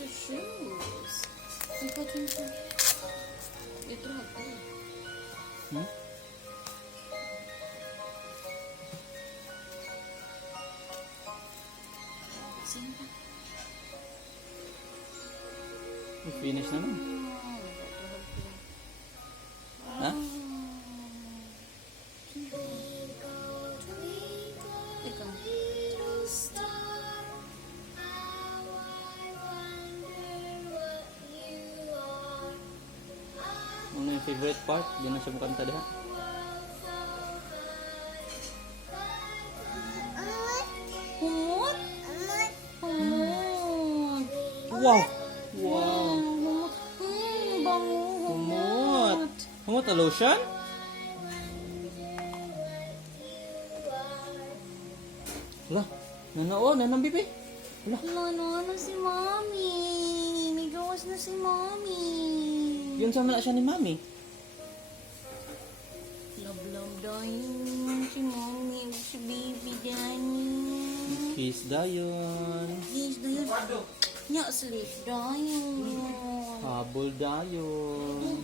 nice shoes. I got him some. Ito ako. Hmm? Sino? Finish na nun. Ha? Ikaw. Ano yung favorite part? Di na siya makanta diha. Humot? Humot. Wow! Wow! Humot. Bango. Humot! Humot na lotion? Wala. Nanao, nanang bibi. Wala. Ano si Mommy? May gawas na si Mommy. Yun sa mala siya ni Mami. Love dayon si Mommy. Si baby Danny. Kiss dayon. Yes, dayon. Nya sleep dayon. Habol dayon.